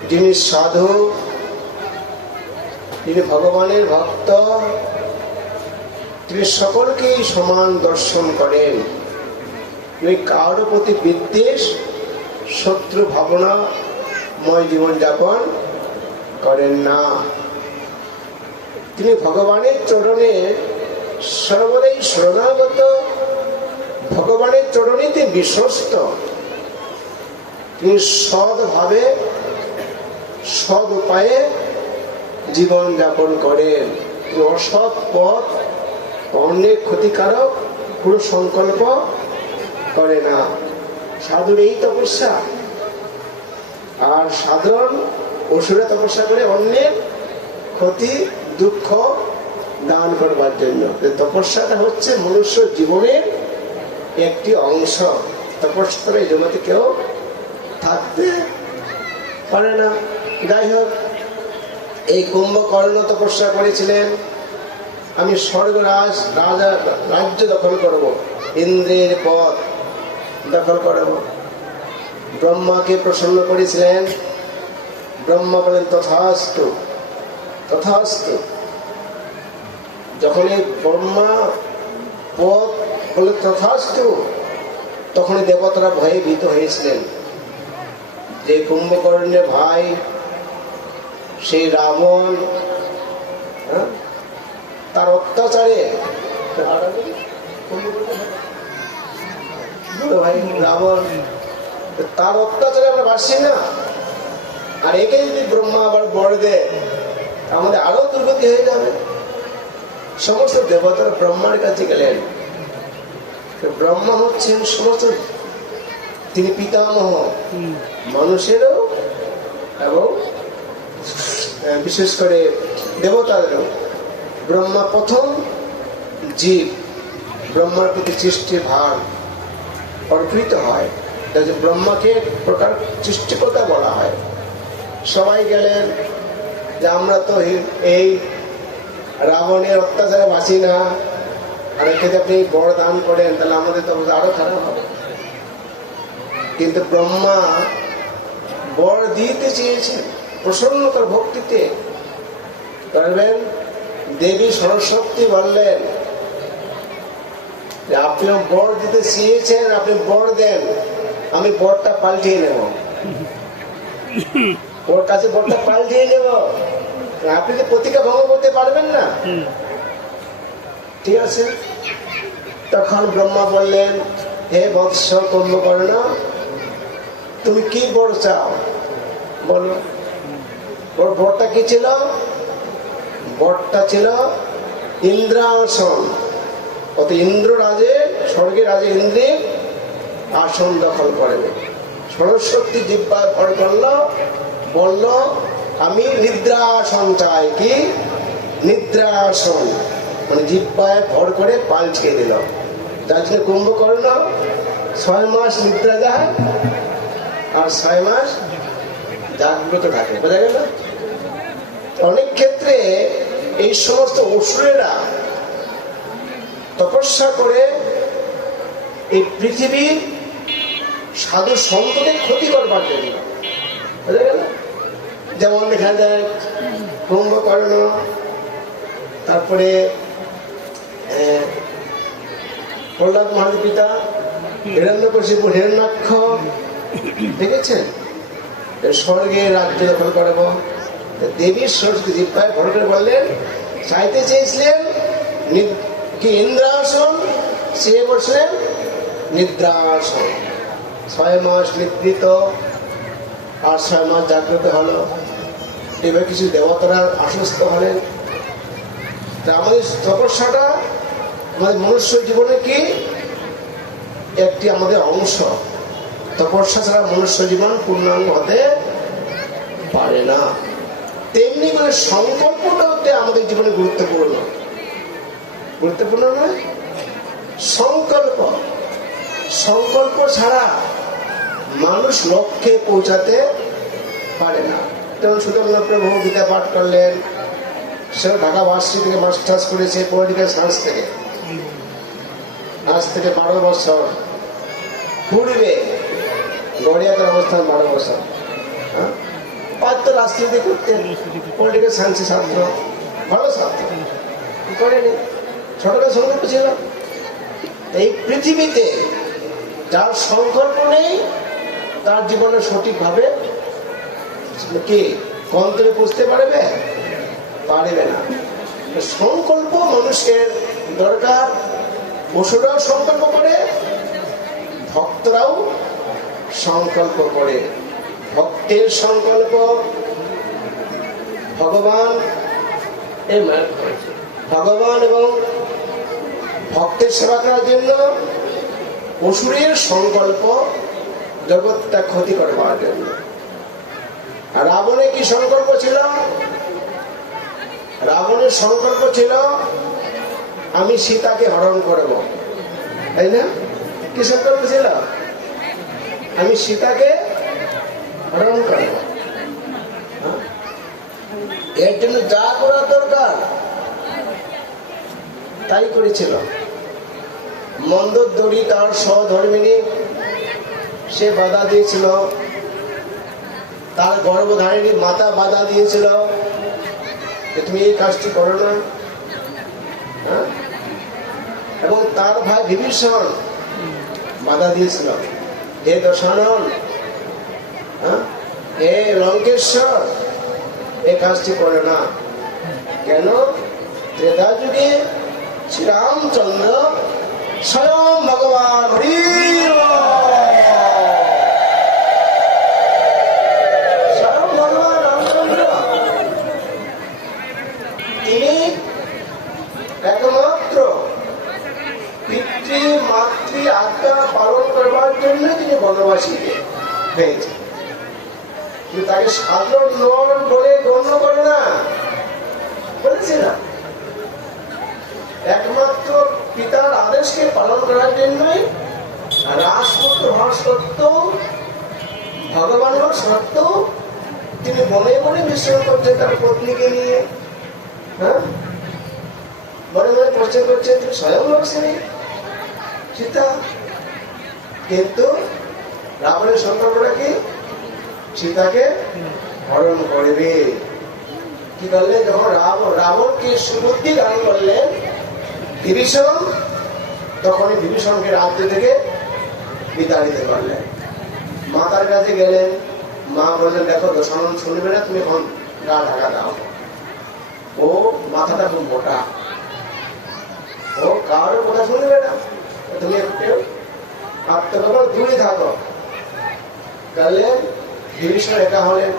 যিনি সাধু, যিনি ভগবানের ভক্ত, তিনি সকলকেই সমান দর্শন করেন। তিনি কারোর প্রতি বিদ্বেষ, শত্রু ভাবনাময় জীবনযাপন করেন না। তিনি ভগবানের চরণে সর্বদাই শরণাগত, ভগবানের চরণে তিনি বিশ্বস্ত। তিনি সৎভাবে, সৎ উপায়ে জীবন যাপন করেন। তিনি অসৎ পথ, অন্যের ক্ষতিকারক পুরো সংকল্প করে না। সাধুর এই তপস্যা। আর সাধারণ অসুরে তপস্যা করে অন্যের ক্ষতি দুঃখ দান করবার জন্য। তপস্যাটা হচ্ছে মনুষ্য জীবনের একটি অংশ। তপস্যা এই জগতে কেউ থাকতে পারে না। যাই হোক, এই কুম্ভকর্ণ তপস্যা করেছিলেন, আমি স্বর্গরাজ রাজা রাজ্য দখল করব, ইন্দ্রের পদ দখল করব। ব্রহ্মাকে প্রসন্ন করেছিলেন। ব্রহ্মা বলেন তথাস্তু, তথাস্তু। যখন এই ব্রহ্মা পদ বলে তথাস্তু, তখন দেবতারা ভয়ে ভীত হয়েছিলেন যে কুম্ভকর্ণের ভাই সেই রাবণ, তার অত্যাচারে রাবণ, তার অত্যাচারে আমরা বাসি না। আর একে যদি ব্রহ্মা আবার বর দেয়, আমাদের আরো দুর্গতি হয়ে যাবে। সমস্ত দেবতারা ব্রহ্মার কাছে গেলেন। ব্রহ্মা হচ্ছেন সমস্ত, তিনি পিতামহ মানুষেরও এবং বিশেষ করে দেবতাদেরও। ব্রহ্মা প্রথম জীব, ব্রহ্মার প্রতি সৃষ্টির ভার অর্পিত হয়। ব্রহ্মাকে এক প্রকার সৃষ্টিকর্তা বলা হয়। সবাই গেলেন যে আমরা তো এই রাবণের অত্যাচারে বাঁচি না, আর একে আপনি বড় দান করেন, তাহলে আমাদের তো আরো খারাপ হবে। কিন্তু ব্রহ্মা বর দিতে চেয়েছেন প্রসন্নতার ভক্তিতে। করবেন, দেবী সরস্বতী বললেন যে আপনি বর দিতে চেয়েছেন, আপনি বর দেন, আমি বরটা পাল্টিয়ে নেব, ওর কাছে বরটা পাল্টিয়ে নেব। আপনি তো প্রতিজ্ঞা ভঙ্গ করতে পারবেন না, ঠিক আছে? তখন ব্রহ্মা বললেন, হে বৎস কুম্ভকর্ণ, তুমি কি বর চাও বলো। ওর বরটা কি ছিল? বরটা ছিল ইন্দ্রাসন। অত ইন্দ্র রাজে, স্বর্গের রাজে ইন্দ্রের আসন দখল করবে। সরস্বতী জিহ্বায় ভর করল, বলল আমি নিদ্রাসন চাই। কি নিদ্রাসন? মানে জিহ্বায় ভর করে পাল্টিয়ে দিল। যার জন্য কুম্ভকর্ণ 6 মাস নিদ্রা যায় আর 6 মাস জাগ্রত থাকে। বোঝা গেল? অনেক ক্ষেত্রে এই সমস্ত অসুরেরা তপস্যা করে এই পৃথিবীর সাধু সন্তদের ক্ষতি করবার জন্য। বোঝা গেল? যেমন দেখা যায় কুম্ভকর্ণ, তারপরে প্রহ্লাদ মহারাজের পিতা হিরণ্যকশিপু, হিরণ্যাক্ষ, দেখেছেন? স্বর্গে রাজ্য দখল করব। দেবীর সরস্বতী জিহ্বায় ভর করে বললেন, চাইতে চেয়েছিলেন কি ইন্দ্রাসন, সে বলছিলেন নিদ্রাসন। 6 মাস নিদ্রিত আর 6 মাস জাগ্রত হলো। এবার কিছু দেবতারা আশ্বস্ত হলেন। তা আমাদের তপস্যাটা আমাদের মনুষ্য জীবনে কি একটি আমাদের অংশ। তপস্যা ছাড়া মনুষ্য জীবন পূর্ণাঙ্গ হতে পারে না। তেমনি করে সংকল্পটা হতে আমাদের জীবনে গুরুত্বপূর্ণ। গুরুত্বপূর্ণ নয়? সংকল্প, সংকল্প ছাড়া মানুষ লক্ষ্যে পৌঁছাতে পারে না। যেমন সুতরাং প্রভু গীতা পাঠ করলেন, সেও ঢাকা ভার্সিটি থেকে মাস্টার্স করেছে পলিটিক্যাল সায়েন্স থেকে। আজ থেকে 12 বছর পূর্বে গড়িয়াতের অবস্থান 12 বছর। 5 তো রাজনীতি করতেন, পলিটিক্যাল সায়েন্সের ছাত্র, ভালো ছাত্র, করেনি, ছোটবেলা সংকল্প ছিল। এই পৃথিবীতে যার সংকল্প নেই তার জীবনে সঠিকভাবে কি গন্তব্যে পৌঁছতে পারবে না। সংকল্প মানুষের দরকার। পশুরাও সংকল্প করে, ভক্তরাও সংকল্প করে। ভক্তের সংকল্প ভগবান এবং ভক্তের সেবা করার জন্য, অসুরের সংকল্প জগৎটা ক্ষতি করবার জন্য। আর রাবণের কি সংকল্প ছিল? রাবণের সংকল্প ছিল আমি সীতাকে হরণ করব, তাই না? কি সংকল্প ছিল? আমি সীতাকে হরণ করব। এর জন্য যা করার দরকার তাই করেছিল। মন্দোদরী তার সহধর্মিনী, সে বাধা দিয়েছিল। তার গর্ভধারিণী মাতা বাধা দিয়েছিল যে তুমি এই কাজটি করো না। এবং তার ভাই বিভীষণ বাধা দিয়েছিল, হে দশানন, হে লঙ্কেশ্বর, এই কাজটি করে না। কেন? ত্রেতা যুগে শ্রীরামচন্দ্র স্বয়ং ভগবান রামচন্দ্র তিনি একমাত্র পিতৃ মাতৃ আজ্ঞা পালন করবার জন্য তিনি বনবাসী হয়েছে। কিন্তু তাকে সাধারণ নর বলে গণ্য করে না, বলেছে না। একমাত্র পিতার আদেশকে পালন করার জন্যই রাজপুত্র হওয়ার সত্ত্বেও, ভগবান হওয়ার সত্ত্বেও তিনি বনে বনে বিশ্রাম করছেন তার পত্নীকে নিয়ে। বনে বনে পরিচয় করছেন, তিনি স্বয়ং লক্ষ্মী সীতা। কিন্তু রাবণের সংকল্পটা কি? সীতাকে হরণ করবে। কি করলেন? যখন রাবণকে সুবুদ্ধি দান করলেন বিভীষণ, তখনই বিভীষণকে রাজ্য থেকে বিতাড়িত করলেন। মাতার কাছে গেলেন, মা বললেন দেখো দশানন শুনবে না, তুমি এখন গা ঢাকা দাও। ও মাথাটা খুব মোটা, ও কারোর কথা শুনবে না, তুমি একটু আত্মকবল দূরে থাকো। গেলেন, বিভীষণ একা হলেন।